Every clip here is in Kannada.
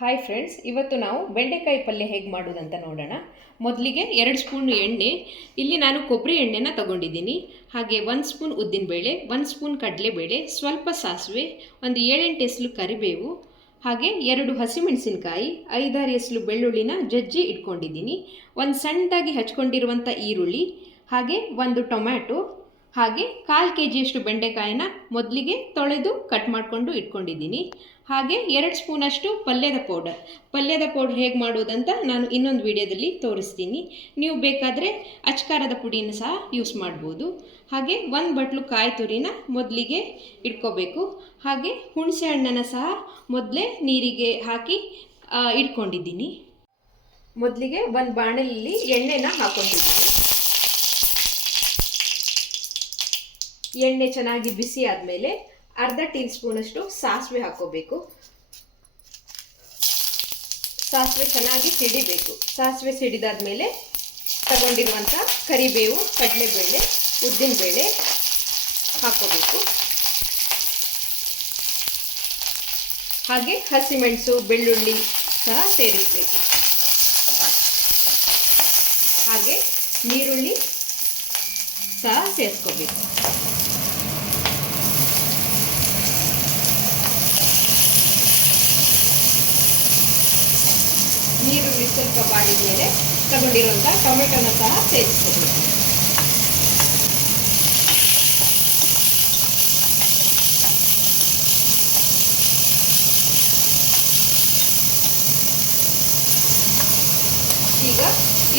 ಹಾಯ್ ಫ್ರೆಂಡ್ಸ್, ಇವತ್ತು ನಾವು ಬೆಂಡೆಕಾಯಿ ಪಲ್ಯ ಹೇಗೆ ಮಾಡೋದಂತ ನೋಡೋಣ. ಮೊದಲಿಗೆ 2 ಸ್ಪೂನ್ ಎಣ್ಣೆ, ಇಲ್ಲಿ ನಾನು ಕೊಬ್ಬರಿ ಎಣ್ಣೆನ ತಗೊಂಡಿದ್ದೀನಿ. ಹಾಗೆ 1 ಸ್ಪೂನ್ ಉದ್ದಿನಬೇಳೆ, 1 ಸ್ಪೂನ್ ಕಡಲೆಬೇಳೆ, ಸ್ವಲ್ಪ ಸಾಸಿವೆ, ಒಂದು 7-8 ಎಸಳು ಕರಿಬೇವು, ಹಾಗೆ 2 ಹಸಿಮೆಣಸಿನಕಾಯಿ, 5-6 ಎಸಳು ಬೆಳ್ಳುಳ್ಳಿನ ಜಜ್ಜಿ ಇಟ್ಕೊಂಡಿದ್ದೀನಿ. ಒಂದು ಸಣ್ಣದಾಗಿ ಹಚ್ಕೊಂಡಿರುವಂಥ ಈರುಳ್ಳಿ, ಹಾಗೆ 1 ಟೊಮ್ಯಾಟೊ, ಹಾಗೆ 1/4 kg ಬೆಂಡೆಕಾಯಿನ ಮೊದಲಿಗೆ ತೊಳೆದು ಕಟ್ ಮಾಡಿಕೊಂಡು ಇಟ್ಕೊಂಡಿದ್ದೀನಿ. ಹಾಗೆ 2 ಸ್ಪೂನಷ್ಟು ಪಲ್ಯದ ಪೌಡರ್ ಹೇಗೆ ಮಾಡೋದಂತ ನಾನು ಇನ್ನೊಂದು ವಿಡಿಯೋದಲ್ಲಿ ತೋರಿಸ್ತೀನಿ. ನೀವು ಬೇಕಾದರೆ ಅಚ್ಕಾರದ ಪುಡಿನ ಸಹ ಯೂಸ್ ಮಾಡ್ಬೋದು. ಹಾಗೆ 1 ಬಟ್ಲು ಕಾಯಿ ತುರಿನ ಮೊದಲಿಗೆ ಇಟ್ಕೋಬೇಕು. ಹಾಗೆ ಹುಣಸೆ ಹಣ್ಣನ್ನು ಸಹ ಮೊದಲೇ ನೀರಿಗೆ ಹಾಕಿ ಇಟ್ಕೊಂಡಿದ್ದೀನಿ. ಮೊದಲಿಗೆ ಒಂದು ಬಾಣಲೆಯಲ್ಲಿ ಎಣ್ಣೆನ ಹಾಕ್ಕೊಂಡಿದ್ದೀನಿ. ಎಣ್ಣೆ ಚೆನ್ನಾಗಿ ಬಿಸಿ ಆದಮೇಲೆ ಅರ್ಧ ಟೀ ಸ್ಪೂನಷ್ಟು ಸಾಸಿವೆ ಹಾಕೋಬೇಕು. ಸಾಸಿವೆ ಚೆನ್ನಾಗಿ ಸಿಡಿಬೇಕು. ಸಾಸಿವೆ ಸಿಡಿದಾದ್ಮೇಲೆ ತಗೊಂಡಿರುವಂಥ ಕರಿಬೇವು, ಕಡಲೆಬೇಳೆ, ಉದ್ದಿನಬೇಳೆ ಹಾಕೋಬೇಕು. ಹಾಗೆ ಹಸಿಮೆಣಸು, ಬೆಳ್ಳುಳ್ಳಿ ಸಹ ಸೇರಿಸಬೇಕು. ಹಾಗೆ ನೀರುಳ್ಳಿ ಸಹ ಸೇರಿಸ್ಕೋಬೇಕು. ನೀರುಳ್ಳಿ ಸ್ವಲ್ಪ ಬಾಡಿದ ಮೇಲೆ ತಗೊಂಡಿರುವಂಥ ಟೊಮೆಟೊನ ಸಹ ಸೇರಿಸ್ಕೋಬೇಕು. ಈಗ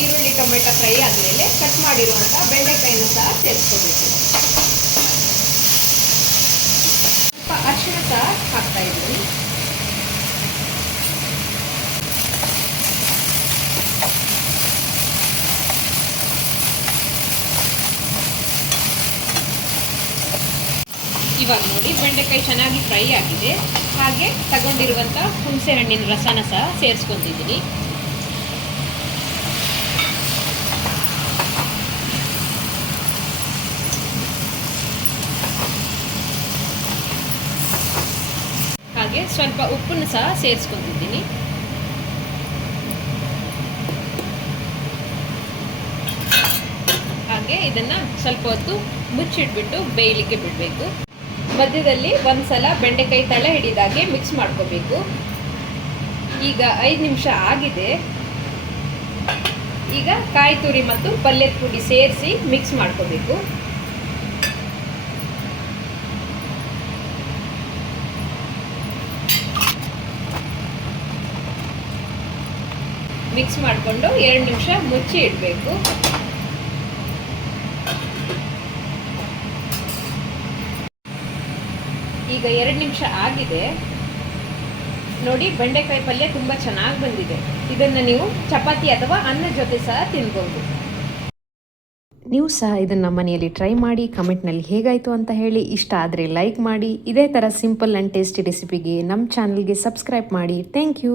ಈರುಳ್ಳಿ ಟೊಮೆಟೊ ಫ್ರೈ ಆದಮೇಲೆ ಕಟ್ ಮಾಡಿರುವಂಥ ಬೆಂಡೆಕಾಯಿನ ಸಹ ಸೇರಿಸ್ಕೋಬೇಕು. ಸ್ವಲ್ಪ ಅರಿಶಿಣ ಸಹ ಹಾಕ್ತಾ ಇದ್ದೀನಿ. ಇವಾಗ ನೋಡಿ ಬೆಂಡೆಕಾಯಿ ಚೆನ್ನಾಗಿ ಫ್ರೈ ಆಗಿದೆ. ಹಾಗೆ ತಗೊಂಡಿರುವಂಥ ಹುಣಸೆ ಹಣ್ಣಿನ ರಸನ ಸಹ ಸೇರಿಸ್ಕೊತಿದ್ದೀನಿ. ಹಾಗೆ ಸ್ವಲ್ಪ ಉಪ್ಪನ್ನು ಸಹ ಸೇರಿಸ್ಕೊತಿದ್ದೀನಿ. ಹಾಗೆ ಇದನ್ನು ಸ್ವಲ್ಪ ಹೊತ್ತು ಮುಚ್ಚಿಟ್ಬಿಟ್ಟು ಬೇಯಲಿಕ್ಕೆ ಬಿಡಬೇಕು. ಮಧ್ಯದಲ್ಲಿ ಒಂದ್ಸಲ ಬೆಂಡೆಕಾಯಿ ತಳ ಹಿಡಿದಾಗೆ ಮಿಕ್ಸ್ ಮಾಡ್ಕೋಬೇಕು. ಈಗ 5 ನಿಮಿಷ ಆಗಿದೆ. ಈಗ ಕಾಯಿ ತುರಿ ಮತ್ತು ಪಲ್ಯದ ಪುಡಿ ಸೇರಿಸಿ ಮಿಕ್ಸ್ ಮಾಡ್ಕೋಬೇಕು. ಮಿಕ್ಸ್ ಮಾಡಿಕೊಂಡು 2 ನಿಮಿಷ ಮುಚ್ಚಿ ಇಡಬೇಕು. ಈಗ 2 ನಿಮಿಷ ಆಗಿದೆ. ನೋಡಿ, ಬೆಂಡೆಕಾಯಿ ಪಲ್ಯ ತುಂಬ ಚೆನ್ನಾಗಿ ಬಂದಿದೆ. ಇದನ್ನು ನೀವು ಚಪಾತಿ ಅಥವಾ ಅನ್ನದ ಜೊತೆ ಸಹ ತಿನ್ಬೋದು. ನೀವು ಸಹ ಇದನ್ನು ಮನೆಯಲ್ಲಿ ಟ್ರೈ ಮಾಡಿ ಕಮೆಂಟ್ನಲ್ಲಿ ಹೇಗಾಯಿತು ಅಂತ ಹೇಳಿ. ಇಷ್ಟ ಆದರೆ ಲೈಕ್ ಮಾಡಿ. ಇದೇ ಥರ ಸಿಂಪಲ್ ಆ್ಯಂಡ್ ಟೇಸ್ಟಿ ರೆಸಿಪಿಗೆ ನಮ್ಮ ಚಾನಲ್ಗೆ ಸಬ್ಸ್ಕ್ರೈಬ್ ಮಾಡಿ. Thank you.